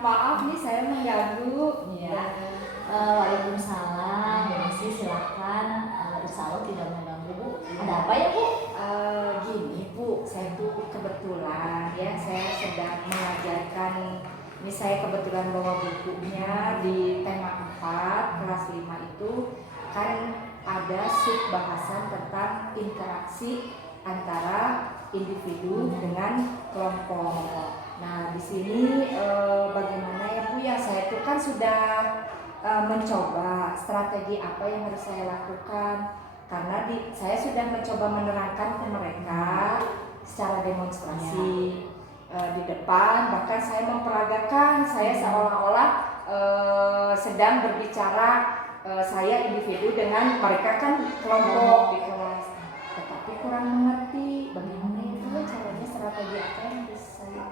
maaf nih saya mengganggu. Iya. Waalaikumsalam. Bu Desi silakan. Insya Allah tidak mengganggu Bu. Ada apa ya Bu? Gini Bu, saya tuh kebetulan ya saya sedang mengajarkan. Ini saya kebetulan bawa bukunya di tema 4 kelas 5 itu kan ada sub bahasan tentang interaksi antara individu dengan kelompok. Nah di sini bagaimana ya Bu ya, saya tuh kan sudah mencoba strategi apa yang harus saya lakukan karena saya sudah mencoba menerangkan ke mereka secara demonstrasi di depan, bahkan saya memperagakan saya seolah-olah sedang berbicara saya individu dengan mereka kan kelompok di kelas, tetapi kurang mengerti bagaimana itu caranya, strategi apa yang harus saya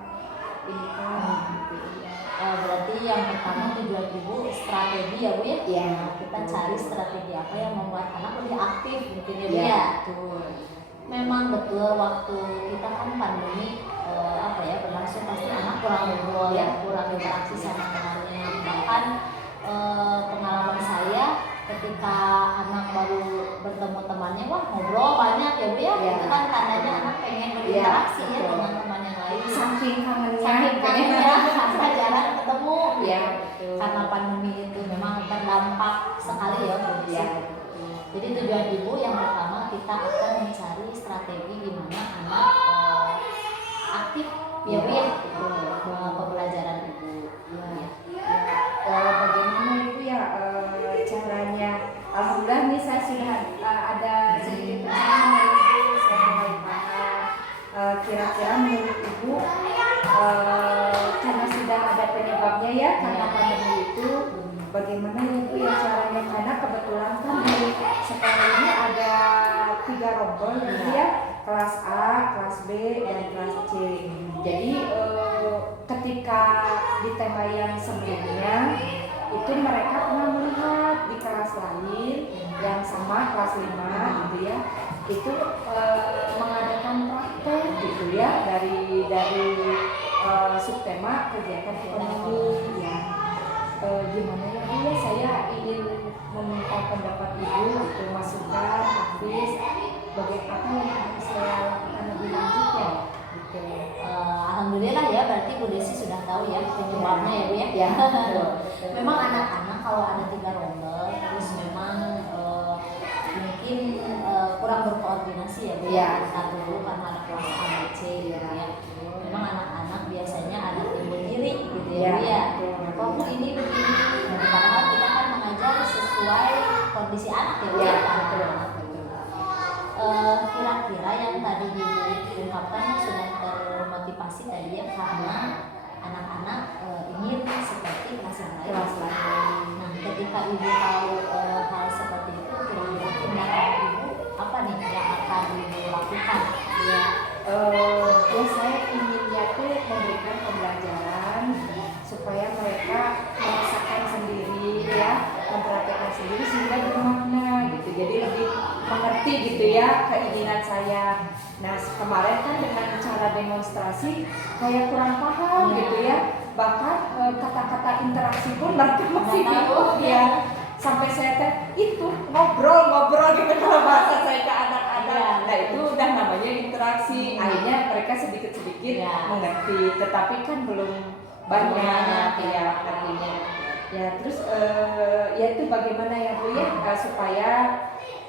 inikan gitu ya. Berarti yang pertama tujuan Ibu strategi ya Bu ya? Iya. Kita cari strategi apa yang membuat anak lebih aktif mungkin ya Bu Iya, ya? betul. Memang betul waktu kita kan pandemi berlangsung pasti anak kurang ngobrol ya, kurang interaksi sama temannya. Bahkan pengalaman saya ketika anak baru bertemu temannya, wah ngobrol banyak ya Bu ya? Itu kan tandanya anak pengen berinteraksi ya dengan teman yang lain. Saking kangennya, karena jarang ketemu. Ya, betul. Karena pandemi itu memang berdampak sekali ya Bu. Ya. Jadi tujuan Ibu yang pertama kita akan mencari strategi gimana anak aktif ya Bu ya, pembelajaran Ibu. Bagaimana Ibu ya caranya? Alhamdulillah nih saya sudah ada sedikit pencerahan dari Ibu, saya mulai paham. Kira-kira menurut Ibu karena sudah ada penyebabnya ya, karena pandemi itu bagaimana Ibu ya caranya, karena kebetulan kan di sekolah ini ada 3 rombel gitu ya, kelas A, kelas B, dan kelas C. Jadi ketika di tema yang sebelumnya itu mereka pernah melihat di kelas lain yang sama kelas 5 gitu ya, itu mengadakan praktek gitu ya dari subtema kegiatan ekonomi ya. Gimana ya Bu ya, saya ingin meminta pendapat Ibu itu, masukan, advice bagaimana yang harus saya lakukan lebih lanjut ya gitu. Alhamdulillah ya, berarti Bu Desi sudah tahu ya penyebabnya ya Bu ya. Ya, memang anak-anak kalau ada 3 rombel terus memang mungkin kurang berkoordinasi ya Bu ya. Kita dulu karena ada kelas A, B, C gitu ya. Memang anak-anak biasanya ada timbul diri gitu ya Bu ya. Kok ini begini, padahal kita kan mengajar sesuai kondisi anak ya Bu ya. Kira-kira yang tadi diungkapkan sudah termotivasi tadi ya, karena anak-anak ingin seperti kelas lain. Nah, ketika Ibu tahu hal seperti itu, kira-kira tindakan Ibu apa nih yang akan Ibu lakukan? Ya, saya inginnya tuh memberikan pembelajaran supaya mereka merasakan sendiri ya, mempraktekkan sendiri sehingga bermakna gitu. Jadi lebih mengerti gitu ya keinginan saya. Nah kemarin kan dengan cara demonstrasi kayak kurang paham gitu ya. Bahkan kata-kata interaksi pun mereka masih bingung ya. Sampai saya itu ngobrol gitu kalau bahasa saya ke anak-anak. Nah itu udah namanya interaksi. Akhirnya mereka sedikit-sedikit mengerti, tetapi kan belum banyak ya artinya. Ya terus ya itu bagaimana ya Bu ya supaya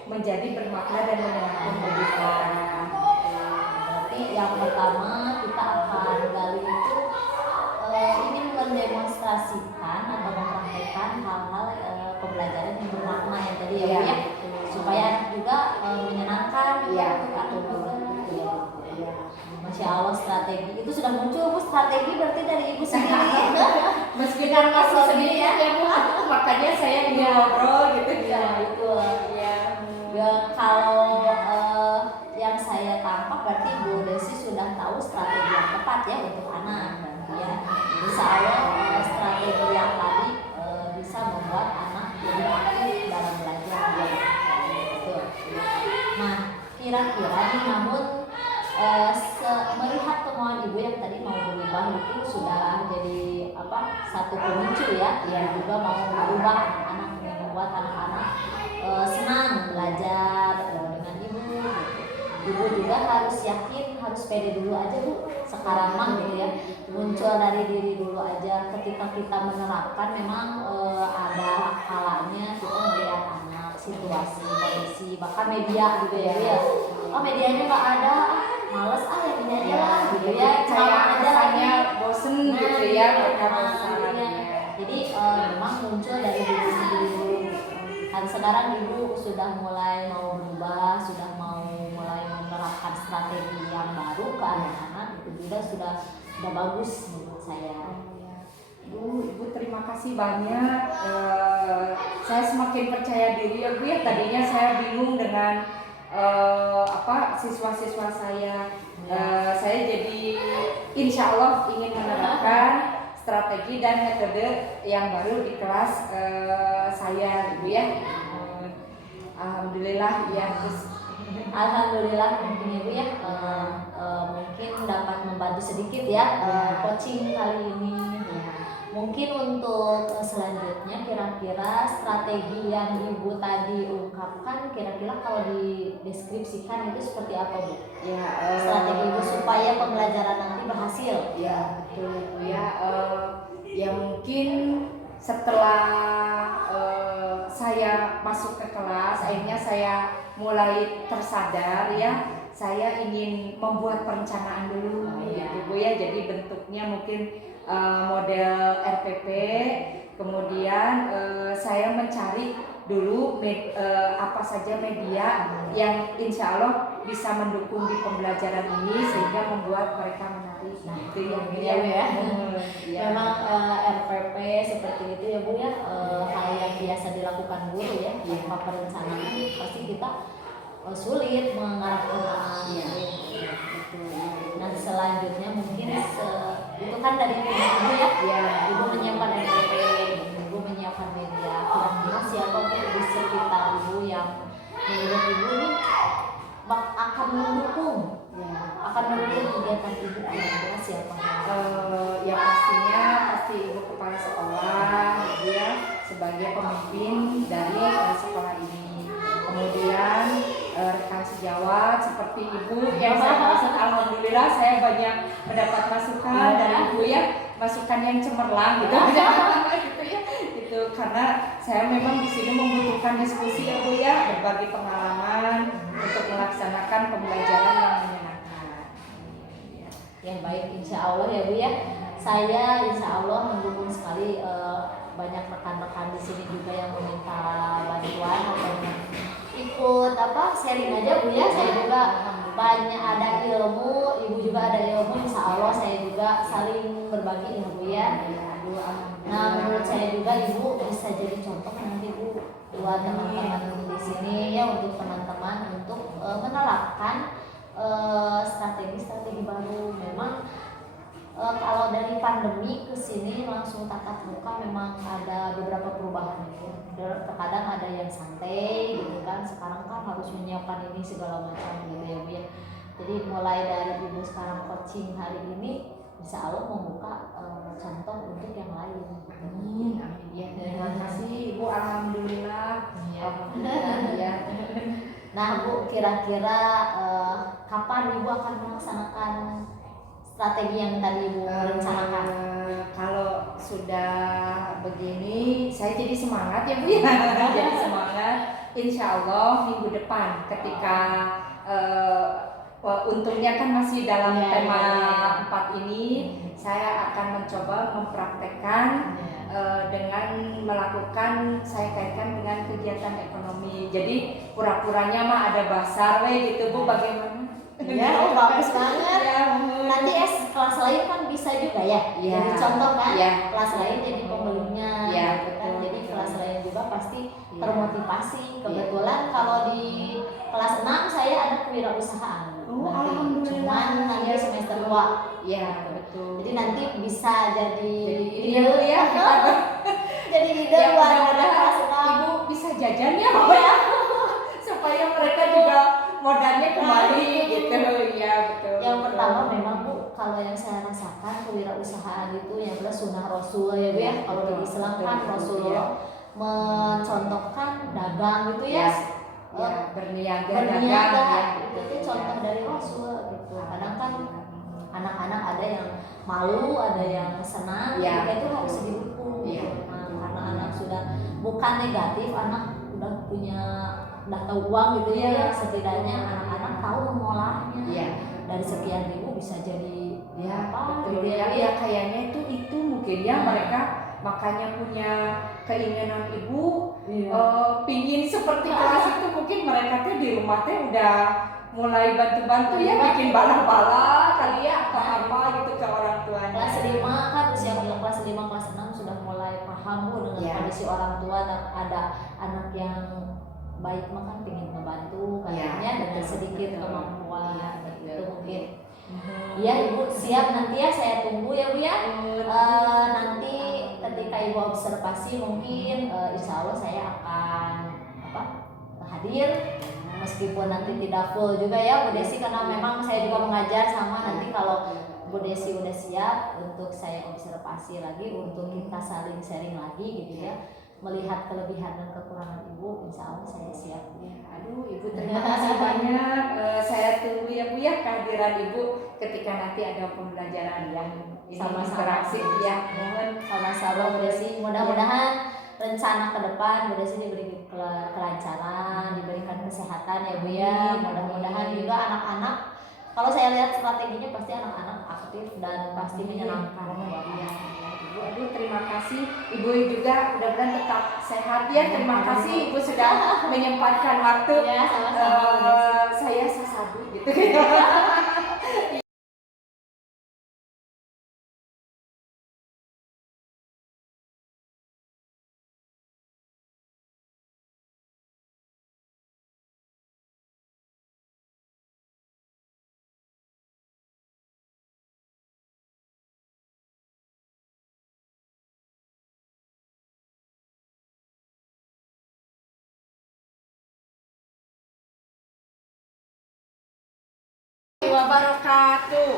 menjadi bermakna dan menyenangkan bagi orang. Berarti yang pertama kita akan gali itu ingin mendemonstrasikan atau mempraktekkan hal-hal pembelajaran yang bermakna yang tadi ya Bu ya, supaya juga menyenangkan untuk anak juga. Masya Allah, strategi itu sudah muncul Bu, strategi berarti dari Ibu sendiri. Meski karena sendiri ya Bu, makanya saya ngobrol gitu ya. Itu ya, kalau yang saya tangkap berarti Bu Desi sudah tahu strategi yang tepat ya untuk anak, dan ya insya Allah strategi yang tadi bisa membuat anak lebih aktif dalam belajar ya. Betul. Nah kira-kira nih, namun melihat kemauan Ibu yang tadi mau berubah itu sudah jadi satu pemicu ya, yang juga mau merubah anak-anak, membuat anak-anak senang belajar dengan ibu gitu. Ibu juga harus yakin, harus pede dulu aja Bu, sekarang mah gitu ya, muncul dari diri dulu aja. Ketika kita menerapkan memang ada kalanya kita melihat anak, situasi, kondisi, bahkan media gitu ya, oh medianya nggak ada, males yang ini aja lah gitu ya, kayak aja rasanya bosen gitu ya, mereka bosan ya. Jadi memang muncul dari diri sendiri dulu. Dan sekarang ibu sudah mulai mau berubah, sudah mau mulai menerapkan strategi yang baru ke anak-anak, itu juga sudah bagus menurut saya. Ibu terima kasih banyak. Saya semakin percaya diri ya Bu ya. Tadinya saya bingung dengan siswa-siswa saya. Saya jadi insya Allah ingin menerapkan strategi dan metode yang baru di kelas saya, Ibu ya. Alhamdulillah ya. Alhamdulillah mungkin Ibu ya, mungkin dapat membantu sedikit ya coaching kali ini. Mungkin untuk selanjutnya kira-kira strategi yang Ibu tadi ungkapkan, kira-kira kalau dideskripsikan itu seperti apa Bu? Ya, strategi Ibu supaya pembelajaran nanti berhasil. Ya betul Bu ya. Ya mungkin setelah saya masuk ke kelas, akhirnya saya mulai tersadar ya, saya ingin membuat perencanaan dulu gitu Bu ya. Jadi bentuknya mungkin model RPP, kemudian saya mencari dulu apa saja media yang insya Allah bisa mendukung di pembelajaran ini sehingga membuat mereka menarik. Nah itu yang ya. Memang RPP seperti itu ya Bu ya, hal yang biasa dilakukan guru ya, tanpa perencanaan pasti kita sulit mengarahkan anak. Nah selanjutnya mungkin itu kan dari Ibu ya, Ibu menyiapkan RPP, Ibu menyiapkan media. Kira-kira siapa Bu di sekitar Ibu yang menurut Ibu nih akan mendukung kegiatan Ibu, kira-kira siapa? Ya pastinya pasti Ibu kepala sekolah ya, sebagai pemimpin dari sekolah ini. Kemudian rekan sejawat seperti Ibu yang saya maksud, alhamdulillah saya banyak mendapat masukan dari Ibu ya, masukan yang cemerlang gitu. Gitu ya. Gitu karena saya memang di sini membutuhkan diskusi ya Bu ya, berbagi pengalaman untuk melaksanakan pembelajaran yang menyenangkan. Yang baik insya Allah ya Bu ya. Saya insya Allah mendukung sekali, banyak rekan-rekan di sini juga yang meminta bantuan atau ikut sharing aja Bu ya. Saya juga banyak ada ilmu, Ibu juga ada ilmu, insya Allah saya juga saling berbagi ilmu ya. Nah menurut saya juga Ibu bisa jadi contoh nanti Bu buat teman-teman di sini ya, untuk teman-teman untuk menerapkan strategi-strategi baru. Memang kalau dari pandemi ke sini langsung tatap muka memang ada beberapa perubahan gitu. Terkadang ada yang santai gitu kan, sekarang kan harus menyiapkan ini segala macam gitu ya Bu ya. Jadi mulai dari Ibu sekarang coaching hari ini, insya Allah membuka contoh untuk yang lain. Amin. Ya, terima kasih Ibu, alhamdulillah. Ya. Nah Bu, kira-kira kapan Ibu akan melaksanakan strategi yang tadi Ibu rencanakan? Kalau sudah begini, saya jadi semangat ya Bu ya. Jadi semangat. Insya Allah minggu depan ketika untungnya kan masih dalam tema 4 ini, saya akan mencoba mempraktekkan dengan melakukan, saya kaitkan dengan kegiatan ekonomi. Jadi pura-puranya mah ada basar gitu Bu, bagaimana? Ya, bagus banget. Nanti kelas lain kan bisa juga ya. Jadi contoh kan, kelas lain jadi pembelinya. Kan? Jadi kelas lain juga pasti termotivasi. Kebetulan kalau di kelas 6 saya ada kewirausahaan. Cuman nanti semester 2. Ya, betul. Jadi nanti bisa jadi ide ya. Jadi ide buat anak kelas 6. Ibu bisa jajan ya, supaya mereka juga modalnya kembali gitu ya betul. Yang pertama memang Bu, kalau yang saya rasakan kewirausahaan itu yang adalah sunnah Rasul ya Bu ya. Kalau di Islam kan Rasulullah mencontohkan dagang gitu ya. Berniaga Berniaga dagang itu contoh dari Rasul gitu. Kadang kan anak-anak ada yang malu, ada yang senang, ketika itu harus didukung. Nah, karena anak sudah bukan negatif, anak udah tahu uang gitu ya, setidaknya anak-anak tahu mengolahnya. Dari sekian ribu bisa jadi apa? Betul ya, kayaknya itu mungkin ya mereka makanya punya keinginan ibu pingin seperti kelas itu. Mungkin mereka tuh di rumah tuh udah mulai bantu-bantu ya, bikin bala-bala kali ya atau apa gitu ke orang tuanya. Kelas 5 kan usia kelas 5 kelas 6 sudah mulai paham Bu dengan kondisi orang tua, dan ada anak yang baik mah kan pengen ngebantu kayaknya dengan sedikit kemampuan itu mungkin. Iya Ibu siap, nanti ya saya tunggu ya Bu ya. Nanti ketika Ibu observasi mungkin insya Allah saya akan hadir, meskipun nanti tidak full juga ya Bu Desi, karena memang saya juga mengajar sama. Nanti kalau Bu Desi udah siap untuk saya observasi lagi, untuk kita saling sharing lagi gitu ya, melihat kelebihan dan kekurangan Ibu, insya Allah saya siap. Aduh Ibu terima kasih banyak. Saya tunggu ya Bu ya kehadiran Ibu ketika nanti ada pembelajaran yang sama-sama ya. Mohon sama-sama Bu Desi. Mudah-mudahan rencana ke depan Bu Desi diberi kelancaran, diberikan kesehatan ya Bu ya. Mudah-mudahan juga anak-anak, kalau saya lihat strateginya pasti anak-anak aktif dan pasti menyenangkan. Ibu, aduh terima kasih Ibu juga, mudah-mudahan tetap sehat ya. Terima kasih Ibu sudah menyempatkan waktu. Ya, sama-sama. Saya sasabu gitu. Wabarakatuh.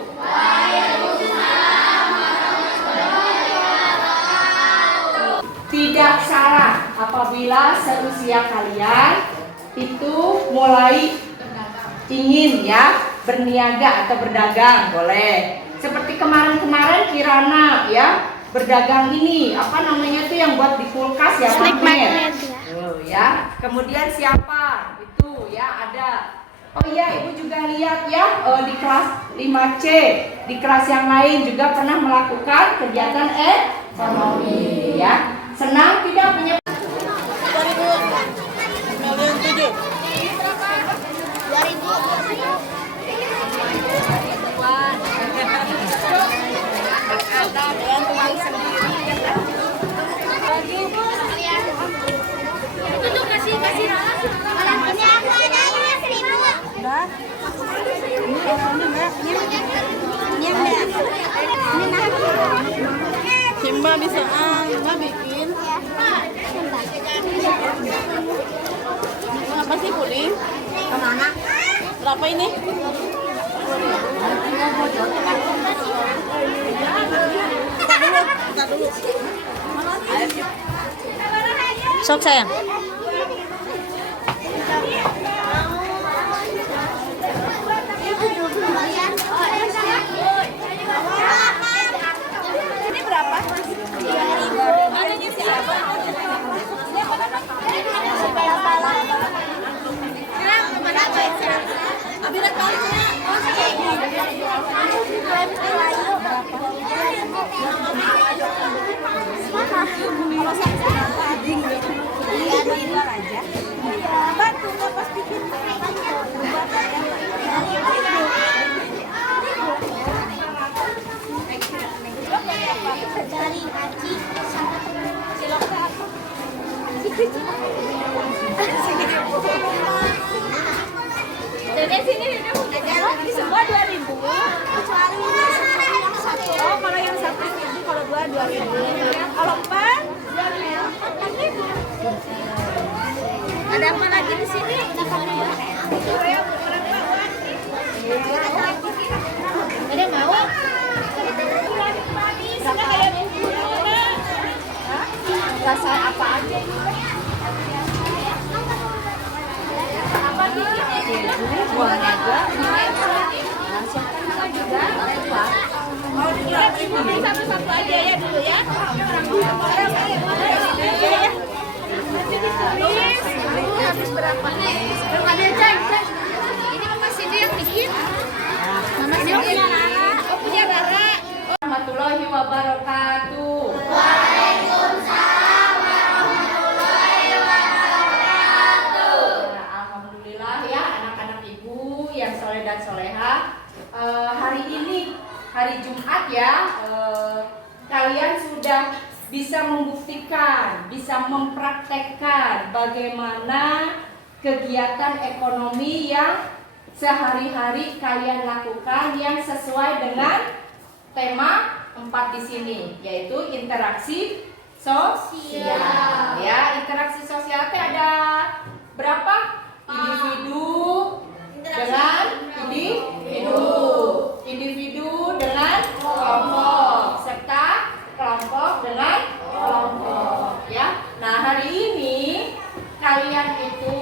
Tidak salah apabila seusia kalian itu mulai ingin ya berniaga atau berdagang, boleh. Seperti kemarin-kemarin Kirana ya berdagang ini apa namanya tuh yang buat di kulkas ya, magnet. Ya. Kemudian siapa? Itu ya ada. Oh iya, Ibu juga lihat ya di kelas 5C, di kelas yang lain juga pernah melakukan kegiatan ekonomi ya. Senang tidak punya 2000. Simba bisa nggak bikin? Apa sih puding? Kemana? Berapa ini? Kita dulu. Sok sayang. Ini berapa? 2000. Adanya siapa? Abira Jadi sini ini semua 2000 kecuali yang satu. Oh, kalau yang satu itu kalau dua 2000. Kalau 4 2000. Ada apa lagi di sini? Ada perasaan apa aja ini? Apa ini? Buang naga. Siapkan juga. Mau dibilang satu-satu aja ya dulu ya. Ini habis berapa? Ada Ceng. Ini masih dia yang bikin. Mana sih punya Rara? Oh punya Rara. Warahmatullahi wabarakatuh. Waalaikumsalam warahmatullahi wabarakatuh. Alhamdulillah ya anak-anak ibu yang soleh dan soleha. Hari ini hari Jumat ya, kalian sudah bisa membuktikan, bisa mempraktekkan bagaimana kegiatan ekonomi yang sehari-hari kalian lakukan yang sesuai dengan tema 4 di sini, yaitu interaksi sosial. Ya, interaksi sosial itu ada berapa? Individu dengan individu dengan kelompok serta kelompok dengan kelompok ya. Nah, hari ini kalian itu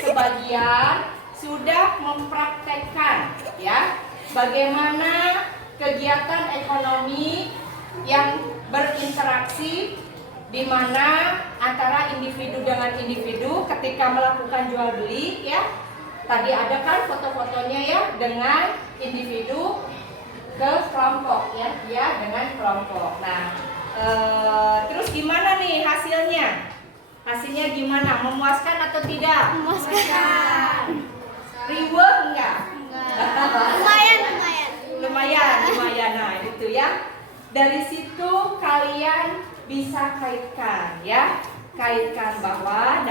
sebagian sudah mempraktekkan ya bagaimana kegiatan ekonomi yang berinteraksi di mana antara individu dengan individu ketika melakukan jual beli ya. Tadi ada kan foto-fotonya ya dengan individu ke kelompok ya, dia dengan kelompok. Nah, terus gimana nih hasilnya? Hasilnya gimana? Memuaskan atau tidak? Memuaskan. Riweuh enggak? Lumayan. Nah, gitu ya. Dari situ kalian bisa kaitkan ya. Kaitkan bahwa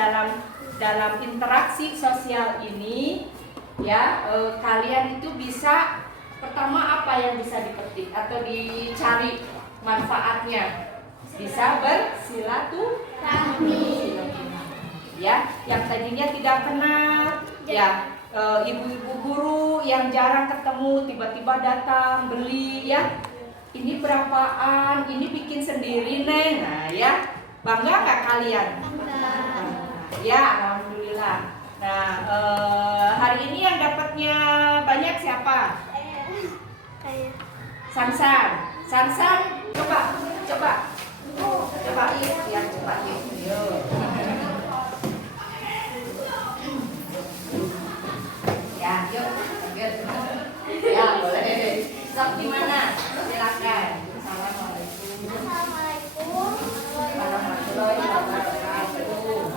dalam interaksi sosial ini ya, kalian itu bisa pertama apa yang bisa dipetik atau dicari manfaatnya? Bisa bersilaturahmi ya, yang tadinya tidak kenal ya, ibu-ibu guru yang jarang ketemu tiba-tiba datang beli ya, ini berapaan, ini bikin sendiri Neng. Nah ya, bangga nggak kalian? Ya, alhamdulillah. Nah, hari ini yang dapatnya banyak siapa? Sansan, coba, yang coba yuk. Ya, yuk. Ya, boleh. Sok di mana? Silakan. Assalamualaikum warahmatullahi wabarakatuh.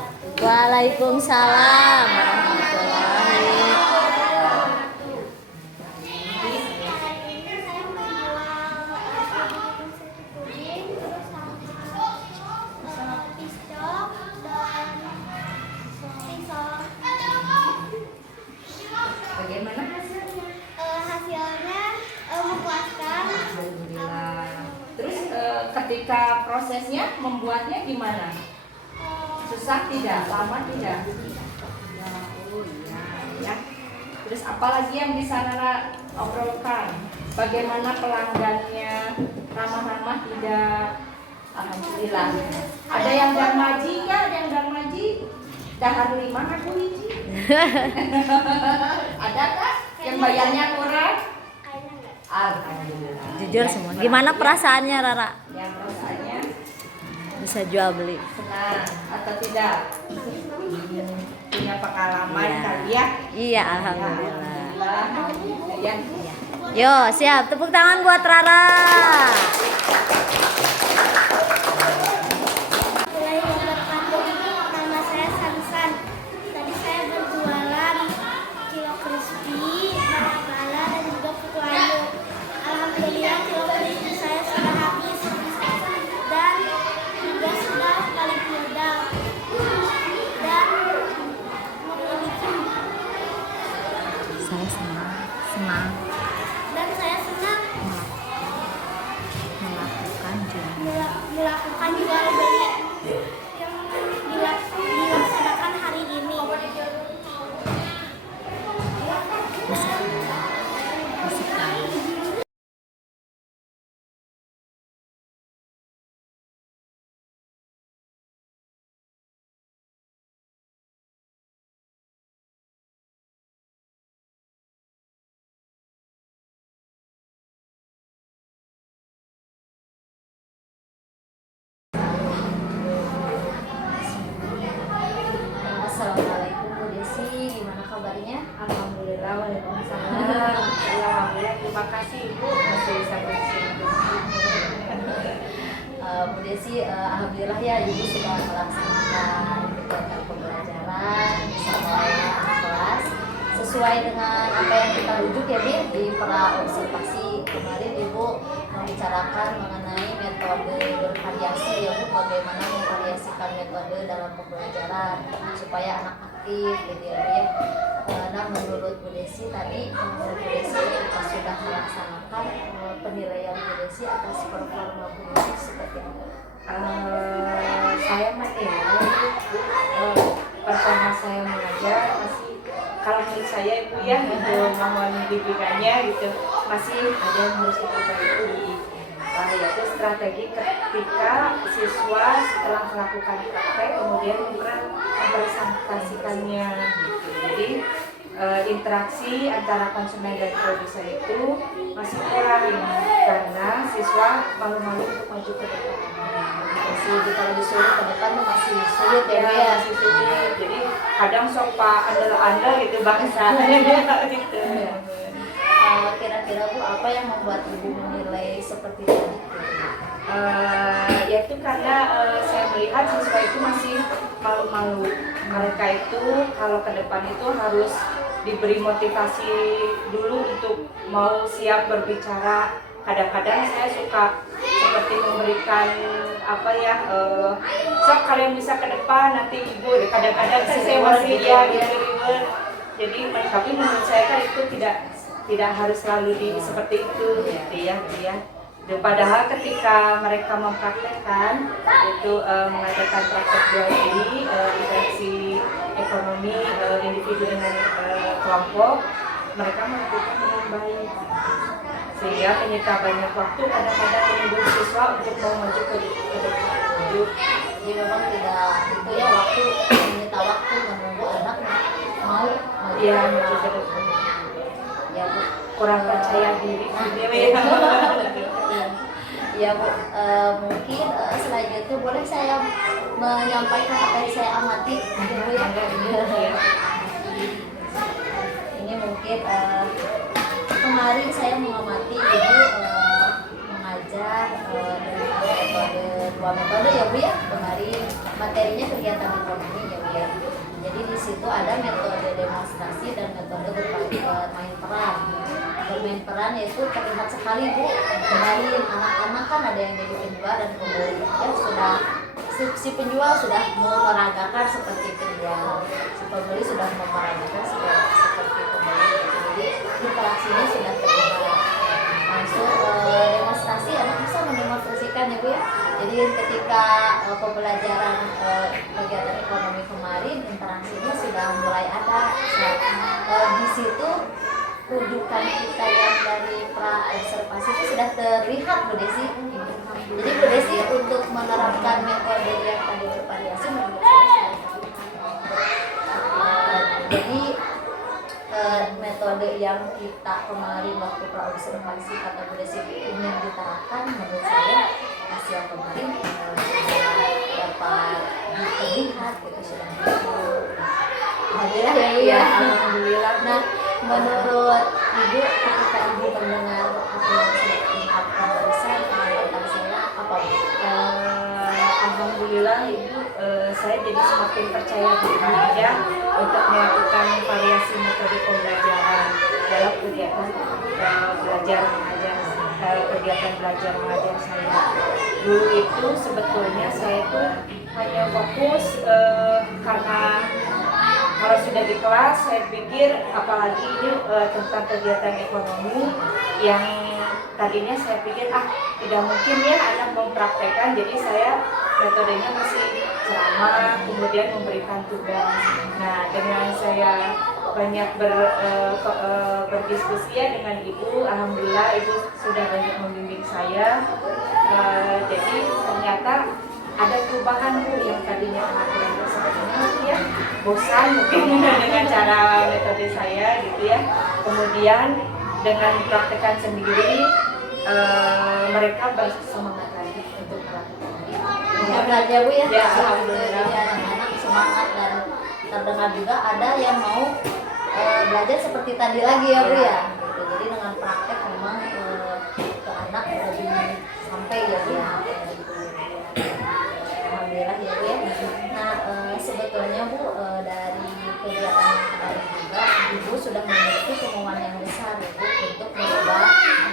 Waalaikumsalam warahmatullahi. Bagaimana hasilnya? Hasilnya memuaskan. Alhamdulillah. Terus ketika prosesnya membuatnya gimana? Susah tidak? Lama tidak? Oh iya ya. Terus apalagi yang bisa Nara obrolkan? Bagaimana pelanggannya? Ramah-ramah tidak? Alhamdulillah. Ada yang darmaji nggak? Ada yang darmaji? Dahar 5 aku hiji. Ada kah? Yang bayarnya kurang? Alhamdulillah. Jujur semua. Gimana perasaannya Rara? Yang perasaannya Bisa jual beli. senang atau tidak? Punya pengalaman Iya. kali ya? Iya, alhamdulillah. Alhamdulillah. Ya. Yo, siap. Tepuk tangan buat Rara. Nama saya Sansan. Tadi saya berjualan kilo crispy, martabak dan juga kuku ayam. Alhamdulillah kilo crispy saya sudah habis dan juga sudah balik modal dan memiliki Saya senang. dan saya senang terima kasih Ibu masih sampai sini. Bu Desi, alhamdulillah ya Ibu sudah melaksanakan kegiatan pembelajaran bersama anak kelas sesuai dengan apa yang kita rujuk ya Bi di pra observasi. Kemarin Ibu membicarakan mengenai metode bervariasi ya Bu, bagaimana memvariasikan metode dalam pembelajaran supaya anak aktif gitu ya Bu ya. Nah menurut Bu Desi tadi, Bu Desi kita sudah melaksanakan penilaian Bu Desi atas performa Bu Desi seperti apa? Saya menilai performa saya mengajar masih, kalau menurut saya Ibu ya gitu, mohon bimbingannya gitu, masih ada yang harus diperbaiki, yaitu strategi ketika siswa setelah melakukan praktek kemudian mempresentasikannya gitu. Jadi interaksi antara konsumen dan produsen itu masih kurang karena siswa malu-malu untuk maju ke depan. Masih kalau disuruh ke depan tuh masih sulit ya Bu ya. Masih sulit. Jadi kadang sok pak andel-andel gitu bangsa gitu. Kira-kira Bu apa yang membuat Ibu menilai seperti itu? Yaitu karena saya melihat siswa itu masih malu-malu. Mereka itu kalau ke depan itu harus diberi motivasi dulu untuk mau siap berbicara. Kadang-kadang saya suka seperti memberikan apa ya, sok kalian bisa ke depan nanti Ibu. Kadang-kadang saya masih ya gitu. Jadi tapi menurut saya kan itu tidak harus selalu seperti itu gitu ya. Padahal ketika mereka mempraktekkan itu mengadakan praktek jual beli, interaksi ekonomi individu dengan kelompok, mereka melakukan dengan baik sehingga menyita banyak waktu kadang-kadang menunggu siswa untuk mau maju ke depan. Jadi memang tidak itu ya, waktu menyita waktu menunggu anak mau maju ke depan. Ya Bu, Kurang percaya diri ya Bu, mungkin selanjutnya boleh saya menyampaikan apa yang saya amati Bu ya. Ini mungkin kemarin saya mengamati Ibu mengajar dengan dua metode ya Bu ya. Kemarin materinya kegiatan ekonomi ya Bu ya. Jadi di situ ada metode demonstrasi dan metode bermain peran. Bermain peran yaitu terlihat sekali Bu. Kemarin anak-anak kan ada yang jadi penjual dan pembeli. Ya sudah si penjual sudah memeragakan seperti penjual, si pembeli sudah memeragakan seperti pembeli. Jadi interaksinya sudah terlihat. Langsung demonstrasi, anak bisa mendemonstrasikan ya Bu ya. Jadi ketika pembelajaran kegiatan ekonomi kemarin, interaksinya sudah mulai ada. Di situ rujukan kita yang dari pra observasi itu sudah terlihat Bu Desi. Jadi Bu Desi untuk menerapkan metode yang tadi bervariasi menurut saya jadi metode yang kita kemarin waktu pra observasi kata Bu Desi ingin diterapkan, menurut saya hasil kemarin sudah dapat dilihat gitu, sudah alhamdulillah ya Bu ya. Alhamdulillah. Nah, menurut Ibu ketika Ibu mendengar apa yang saya ungkapkan barusan, tanggapan saya apa Bu? Alhamdulillah Ibu, saya jadi semakin percaya diri ya untuk melakukan variasi metode pembelajaran dalam kegiatan kegiatan belajar mengajar saya. Dulu itu sebetulnya saya itu hanya fokus karena kalau sudah di kelas saya pikir apalagi ini tentang kegiatan ekonomi yang tadinya saya pikir tidak mungkin ya anak mempraktekkan, jadi saya metodenya masih ceramah kemudian memberikan tugas. Nah dengan saya banyak berdiskusi ya dengan Ibu, alhamdulillah Ibu sudah banyak membimbing saya, jadi ternyata ada perubahan Bu yang tadinya anak belajar sebenarnya ya bosan mungkin dengan cara metode saya gitu ya. Kemudian dengan praktekan sendiri mereka bersemangat lagi untuk melakukan. Belajar Bu ya. Ya alhamdulillah. Jadi anak-anak semangat dan terdengar juga ada yang mau belajar seperti tadi lagi ya Bu ya. Gitu. Jadi dengan praktek memang ya Bu ya. Alhamdulillah ya Bu ya. Nah sebetulnya Bu dari kegiatan yang kemarin juga Ibu sudah memiliki kemauan yang besar ya Bu untuk merubah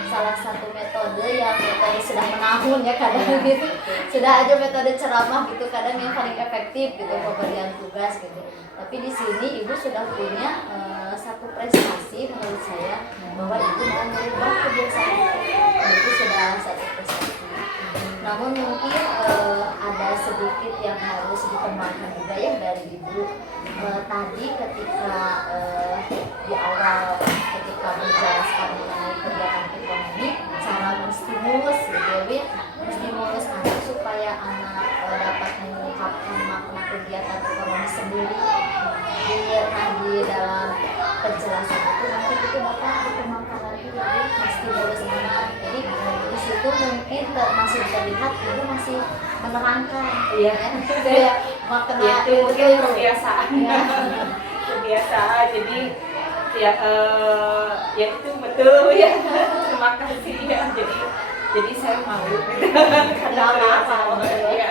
salah satu metode yang metode sudah menahun ya kadang gitu, sudah aja metode ceramah gitu kadang yang paling efektif gitu pemberian tugas gitu. Tapi di sini Ibu sudah punya satu prestasi menurut saya bahwa Ibu mau merubah kebiasaan itu sudah satu prestasi. Namun mungkin ada sedikit yang harus dikembangkan juga ya dari Ibu. Tadi ketika di awal ketika menjelaskan mengenai kegiatan ekonomi, cara menstimulus gitu ya Bu ya, menstimulus anak supaya anak dapat mengungkapkan makna kegiatan ekonomi sendiri. Di dalam penjelasan itu nanti itu bakal dikembangkan lagi ya Bu, menstimulus anak. Jadi di situ mungkin masih terlihat Ibu masih menerangkan Iya. ya makna Ya, itu mungkin kebiasaan. ya. Kebiasaan. Jadi ya ya itu betul ya. Terima kasih ya. Jadi saya mau karena apa ya.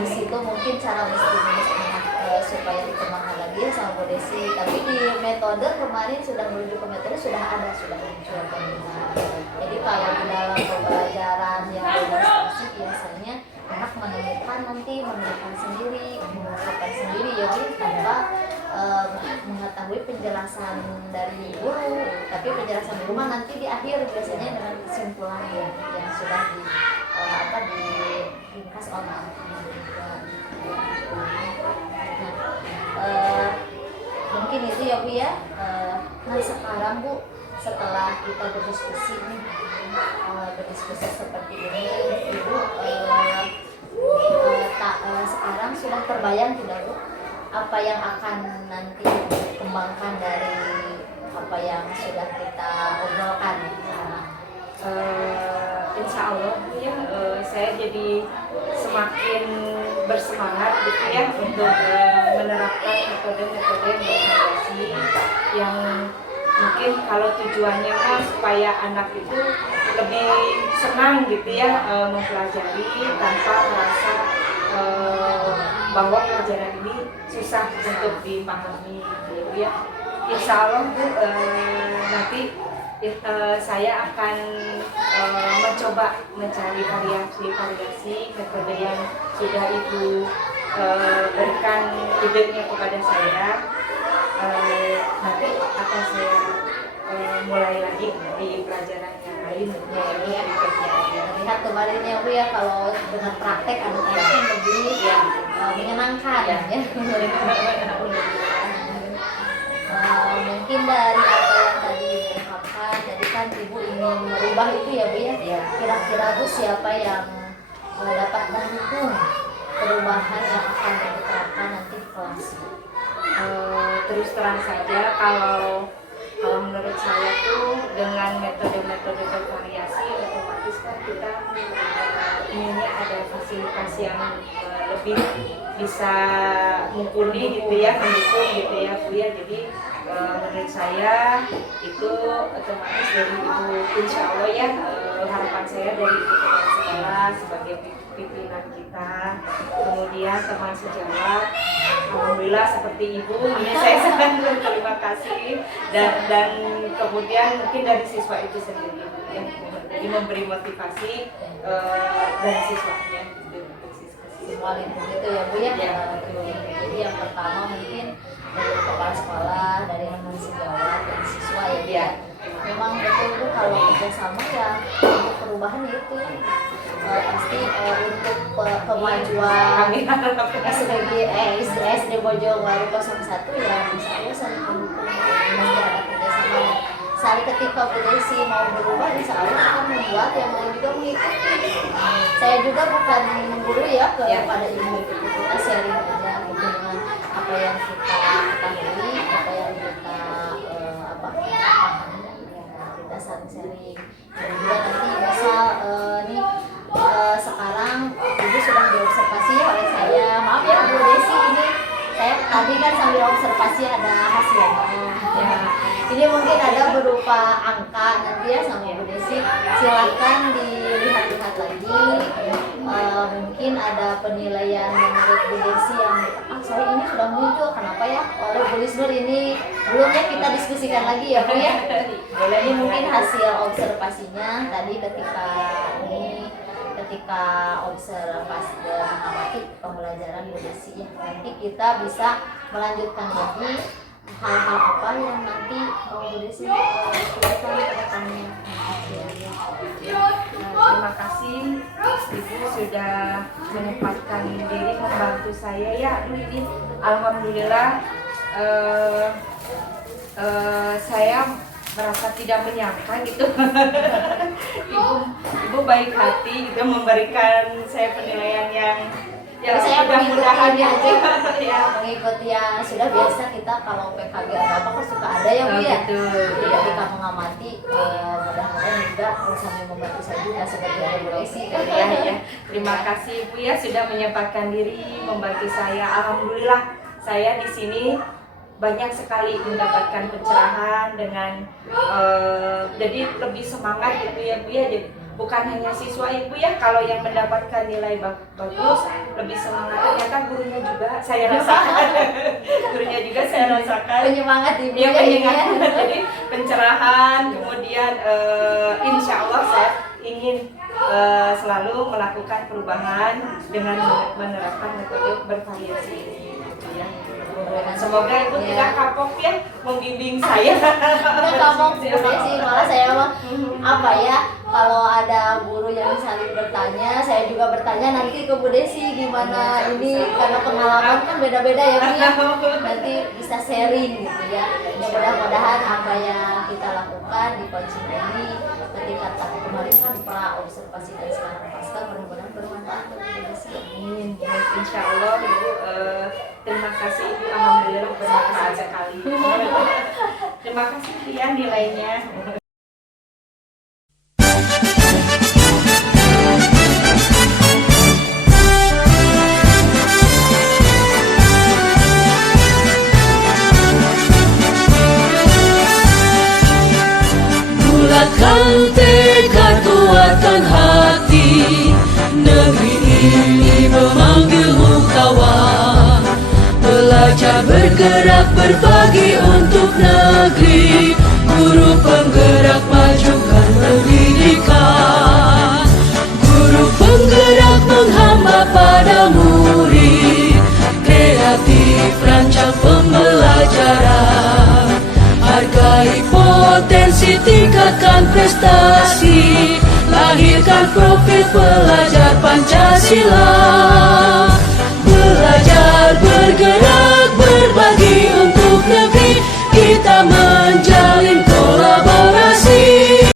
di situ mungkin cara menstimulus anak supaya dikembangkan lagi ya sama Bu Desi. Tapi di metode kemarin sudah menuju ke metode sudah muncul pembinaan. Jadi kalau di dalam pembelajaran yang demonstrasi biasanya anak menemukan sendiri, mengungkapkan sendiri ya Bu, tanpa mengetahui penjelasan dari guru. Tapi penjelasan guru mah nanti di akhir biasanya dengan kesimpulan yang sudah diringkas oleh mungkin itu ya Bu ya. Nah sekarang Bu, setelah kita berdiskusi nih, berdiskusi seperti ini Ibu sekarang sudah terbayang tidak Bu apa yang akan nanti dikembangkan dari apa yang sudah kita obrolkan? Insya Allah ya saya jadi semakin bersemangat gitu ya untuk menerapkan metode-metode meditasi yang mungkin kalau tujuannya kan supaya anak itu lebih senang gitu ya mempelajari tanpa merasa bahwa pelajaran ini susah untuk dipahami gitu ya. Insya Allah Bu, nanti saya akan mencoba mencari variasi metode yang sudah Ibu berikan idenya kepada saya. Nanti akan saya mulai lagi di pelajaran yang lain Ya. Lihat kemarin ya Bu ya, kalau dengan praktek anak-anak yang lebih menyenangkan ya. Mungkin dari apa yang tadi Ibu ungkapkan, tadi kan Ibu ingin merubah itu ya Bu ya. Kira-kira Bu siapa yang dapat mendukung perubahan yang akan diterapkan nanti di kelas? Terus terang saja kalau menurut saya tuh dengan metode-metode bervariasi otomatis kan kita inginnya ada fasilitas yang lebih bisa mumpuni gitu ya, mendukung gitu ya Bu ya. Jadi menurut saya itu otomatis dari Ibu, insya Allah ya, harapan saya dari Ibu kepala sekolah sebagai pimpinan kita, kemudian teman sejawat, alhamdulillah seperti Ibu, ini saya sangat berterima kasih, dan kemudian mungkin dari siswa itu sendiri ya, jadi memberi motivasi dari siswanya untuk siswa. Semua lingkup itu ya Bu ya. Jadi yang pertama mungkin dari kepala sekolah, dari teman sejawat, dari siswa ya Bu ya. Memang betul Bu, kalau kerjasama ya untuk perubahan itu pasti untuk kemajuan SD Bojongwaru 01 ya insya Allah saling mendukung, pasti ada kerjasama. Saling ketika Bu Desi mau berubah insya Allah akan membuat yang lain juga mengikuti. Saya juga bukan mengguru ya kepada Ibu, kita sharing aja gitu dengan apa yang kita ketahui, apa yang kita pahami ya, kita saling sharing. Dan juga nanti misal sekarang Ibu sudah diobservasi oleh saya, maaf ya Bu Desi, ini saya tadi kan sambil observasi ada hasilnya ya. Ini mungkin ada berupa angka nanti ya sama Bu Desi, silahkan dilihat-lihat lagi. Mungkin ada penilaian menurut Bu Desi yang saya ini sudah muncul, kenapa ya oleh Bu Lisnur ini belumnya kita diskusikan lagi ya Bu ya. Ini mungkin hasil observasinya tadi ketika observasi dan mengamati pembelajaran Bu Desi ya. Nanti kita bisa melanjutkan lagi hal-hal apa yang nanti Bu Desi lakukan ke depannya. Terima kasih Ibu sudah menyempatkan diri membantu saya ya. Ini alhamdulillah saya merasa tidak menyangka gitu. Ibu baik hati gitu memberikan saya penilaian yang Saya mudah-mudahan mengikuti aja, ya. mengikuti yang sudah biasa kita kalau PKG atau apa kan suka ada ya Bu ya. Jadi ketika mengamati, mudah-mudahan juga sambil membantu saya juga seperti yang Bu Desi. Ya. Terima kasih Bu ya sudah menyempatkan diri membantu saya. Alhamdulillah saya di sini banyak sekali mendapatkan pencerahan dengan jadi lebih semangat gitu ya Bu ya. Jadi bukan hanya siswa Ibu ya, kalau yang mendapatkan nilai bagus lebih semangat, ternyata gurunya juga saya rasakan. Gurunya juga saya rasakan Penyemangat Ibu ya, ya. penyemangat. Jadi pencerahan, kemudian insya Allah saya ingin selalu melakukan perubahan dengan menerapkan metode bervariasi ini gitu ya. Semoga Ibu tidak kapok ya membimbing saya. Enggak kapok Bu Desi, malah saya mah apa ya, kalau ada guru yang saling bertanya, saya juga bertanya nanti ke Bu Desi gimana ini, karena pengalaman kan beda-beda ya Bu ya. Nanti bisa sharing gitu ya. Mudah-mudahan apa yang kita lakukan di coaching ini ketika kemarin kan pra observasi dan sekarang pasca, mudah-mudahan bermanfaat untuk Bu Desi. Amin. Insya Allah Ibu, terima kasih Ibu, alhamdulillah bermanfaat sekali. Terima kasih ya nilainya. Bulatkan tekad, kuatkan hati, negeri ini memanggilmu kawan. Belajar bergerak berbagi untuk negeri, guru penggerak majukan pendidikan. Guru penggerak menghamba pada murid, kreatif rancang pembelajaran. Hargai potensi, tingkatkan prestasi, lahirkan profil pelajar Pancasila. Belajar bergerak berbagi untuk negeri, kita menjadi